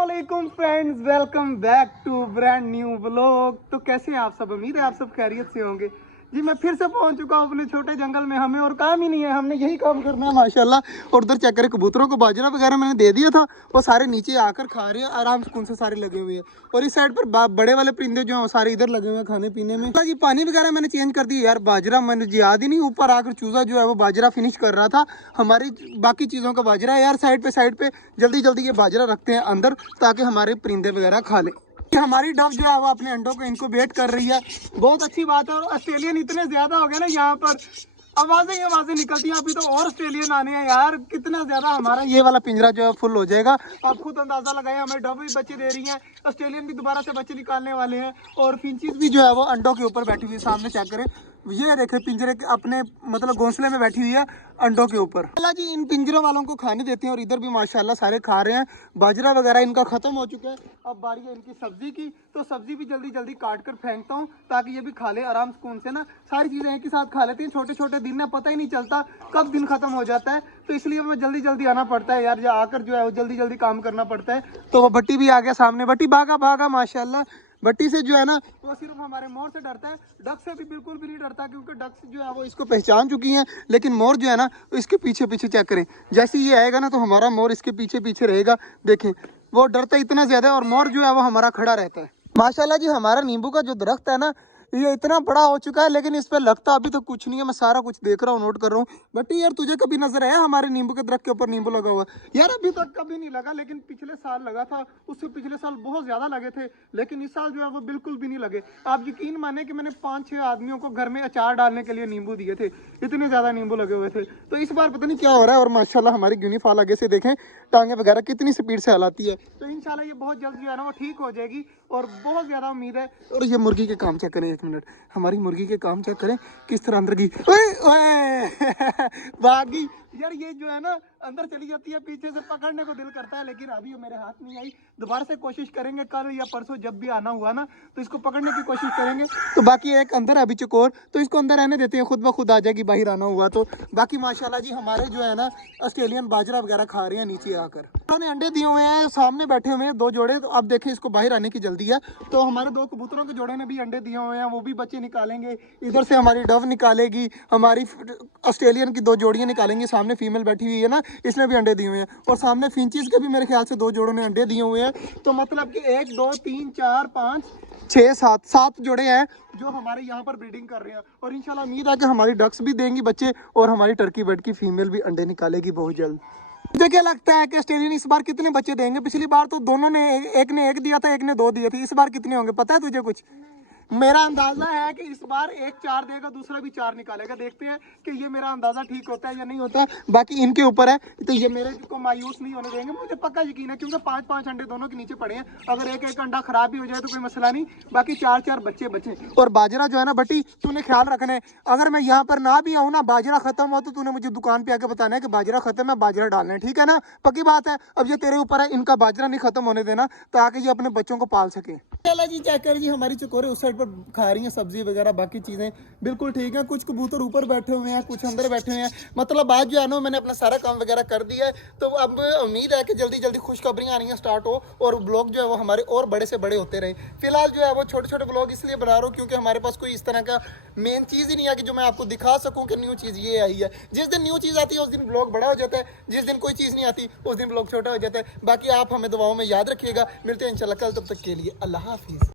अस्सलामुअलैकुम friends, welcome back to brand new vlog. तो कैसे हैं आप सब? उम्मीद है आप सब खैरियत से होंगे। जी मैं फिर से पहुंच चुका हूं अपने छोटे जंगल में। हमें और काम ही नहीं है, हमने यही काम करना है माशाल्लाह। और उधर चेक करें, कबूतरों को बाजरा वगैरह मैंने दे दिया था, वो सारे नीचे आकर खा रहे हैं आराम से, कौन से सारे लगे हुए हैं। और इस साइड पर बड़े वाले परिंदे जो हैं वो सारे इधर लगे हुए हैं खाने पीने में। जी पानी वगैरह मैंने चेंज कर दिया यार, बाजरा मैंने याद ही नहीं, ऊपर आकर चूजा जो है वो बाजरा फिनिश कर रहा था। हमारी बाकी चीज़ों का बाजरा है यार, साइड पे जल्दी जल्दी ये बाजरा रखते हैं अंदर ताकि हमारे परिंदे वगैरह खा लें। हमारी डव जो है वो अपने अंडों को इनको वेट कर रही है, बहुत अच्छी बात है। और ऑस्ट्रेलियन इतने ज्यादा हो गए ना यहाँ पर, आवाजें निकलती हैं। अभी तो और ऑस्ट्रेलियन आने हैं यार, कितना ज्यादा। हमारा ये वाला पिंजरा जो है फुल हो जाएगा। आप खुद अंदाजा लगाए, हमें डव भी बच्चे दे रही हैं, ऑस्ट्रेलियन भी दोबारा से बच्चे निकालने वाले हैं। और फिंचीज भी जो है वो अंडों के ऊपर बैठी हुई है, सामने चेक करें, ये देखे पिंजरे के अपने मतलब घोंसले में बैठी हुई है अंडों के ऊपर। अल्लाह जी इन पिंजरों वालों को खाने देते हैं। और इधर भी माशाल्लाह सारे खा रहे हैं। बाजरा वगैरह इनका खत्म हो चुका है, अब बारी है इनकी सब्जी की। तो सब्जी भी जल्दी जल्दी काट कर फेंकता हूँ ताकि ये भी खा ले आराम सुकून से ना। सारी चीजें एक ही साथ खा लेती हैं, छोटे छोटे दिन में पता ही नहीं चलता कब दिन खत्म हो जाता है। तो इसलिए हमें जल्दी जल्दी आना पड़ता है यार, आकर जो है वो जल्दी जल्दी काम करना पड़ता है। तो वो भट्टी भी आ गया सामने, भट्टी भागा भागा माशाल्लाह। भट्टी से जो है ना वो सिर्फ हमारे मोर से डरता है, डक से भी बिल्कुल भी नहीं डरता, क्योंकि डक जो है वो इसको पहचान चुकी हैं। लेकिन मोर जो है ना इसके पीछे पीछे चेक करें, जैसे ये आएगा ना तो हमारा मोर इसके पीछे पीछे रहेगा। देखें वो डरता इतना ज्यादा है और मोर जो है वो हमारा खड़ा रहता है। माशाल्लाह जी हमारा नींबू का जो दरख्त है ना ये इतना बड़ा हो चुका है, लेकिन इस पर लगता अभी तो कुछ नहीं है। मैं सारा कुछ देख रहा हूँ, नोट कर रहा हूँ। बट यार तुझे कभी नजर आया हमारे नींबू के दरख्त के ऊपर नींबू लगा हुआ? यार अभी तक कभी नहीं लगा, लेकिन पिछले साल लगा था, उससे पिछले साल बहुत ज्यादा लगे थे, लेकिन इस साल जो है वो बिल्कुल भी नहीं लगे। आप यकीन माने कि मैंने 5-6 आदमियों को घर में अचार डालने के लिए नींबू दिए थे, इतने ज्यादा नींबू लगे हुए थे। तो इस बार पता नहीं क्या हो रहा है। और माशाल्लाह हमारी यूनिफॉल आगे से देखें, टांगे वगैरह कितनी स्पीड से हलाती है। तो इंशाल्लाह ये बहुत जल्द जो है ना वो ठीक हो जाएगी और बहुत ज्यादा उम्मीद है। और ये मुर्गी के काम चेक करें, 1 मिनट, हमारी मुर्गी के काम चेक करें किस तरह अंदर की भागी यार। ये जो है ना अंदर चली जाती है, पीछे से पकड़ने को दिल करता है, लेकिन अभी मेरे हाथ नहीं आई। दोबारा से कोशिश करेंगे, कल या परसों जब भी आना हुआ ना तो इसको पकड़ने की कोशिश करेंगे। तो बाकी एक अंदर अभी चकोर, तो इसको अंदर रहने देते हैं, खुद ब खुद आ जाएगी बाहर आना हुआ तो। बाकी माशाल्लाह जी हमारे जो है ना ऑस्ट्रेलियन बाजरा वगैरह खा रहे हैं नीचे आकर। उन्होंने अंडे दिए हुए हैं, सामने बैठे हुए हैं 2 जोड़े। तो अब देखें इसको बाहर आने की जल्दी है। तो हमारे 2 कबूतरों के जोड़े ने भी अंडे दिए हुए हैं, वो भी बच्चे निकालेंगे। इधर से हमारी डव निकालेगी, हमारी ऑस्ट्रेलियन की 2 जोड़ियां निकालेंगी। सामने फीमेल बैठी हुई है ना, इसने भी अंडे दिए हुए हैं। और सामने फिंचीज के भी मेरे ख्याल से 2 जोड़ों ने अंडे दिए हुए हैं। तो मतलब कि 1 2 3 4 5 6 7 जोड़े हैं जो हमारे यहाँ पर ब्रीडिंग कर रहे हैं। और इंशाल्लाह उम्मीद है कि हमारी डक्स भी देंगी बच्चे और हमारी टर्की बर्ड की फीमेल भी अंडे निकालेगी बहुत जल्द। मुझे क्या लगता है कि ऑस्ट्रेलियन इस बार कितने बच्चे देंगे? पिछली बार तो दोनों ने, एक ने 1 दिया था, एक ने 2 दिए थे। इस बार कितने होंगे पता है तुझे कुछ? मेरा अंदाजा है कि इस बार एक 4 देगा, दूसरा भी 4 निकालेगा। देखते हैं कि ये मेरा अंदाजा ठीक होता है या नहीं होता, बाकी इनके ऊपर है। तो ये मेरे को मायूस नहीं होने देंगे, मुझे पक्का यकीन है, क्योंकि 5-5 अंडे दोनों के नीचे पड़े हैं। अगर एक अंडा खराब भी हो जाए तो कोई मसला नहीं, बाकी 4-4 बच्चे बचे। और बाजरा जो है ना बटी, तूने ख्याल रखना है, अगर मैं यहाँ पर ना भी आऊँ ना, बाजरा खत्म हो तो तूने मुझे दुकान पे आके बताना है कि बाजरा खत्म है, बाजरा डालना है, ठीक है ना? पक्की बात है। अब ये तेरे ऊपर है, इनका बाजरा नहीं खत्म होने देना ताकि ये अपने बच्चों को पाल सके। चला जी चेक कर जी, हमारी चकोरे उस साइड पर खा रही हैं सब्जी वगैरह, बाकी चीजें बिल्कुल ठीक है। कुछ कबूतर ऊपर बैठे हुए हैं, कुछ अंदर बैठे हुए हैं। मतलब आज जो है ना मैंने अपना सारा काम वगैरह कर दिया है। तो अब उम्मीद है कि जल्दी जल्दी खुशखबरियां आनी स्टार्ट हो और ब्लॉग जो है वो हमारे और बड़े से बड़े होते रहे। फिलहाल जो है वो छोटे छोटे ब्लॉग इसलिए बना रहा हूँ क्योंकि हमारे पास कोई इस तरह का मेन चीज़ ही नहीं है कि जो मैं आपको दिखा सकूँ कि न्यू चीज़ ये आई है। जिस दिन न्यू चीज़ आती है उस दिन ब्लॉग बड़ा हो जाता है, जिस दिन कोई चीज़ नहीं आती उस दिन ब्लॉग छोटा हो जाता है। बाकी आप हमें दुआओं में याद रखिएगा, मिलते हैं इंशाल्लाह कल, तब तक के लिए अल्लाह हाफिज़।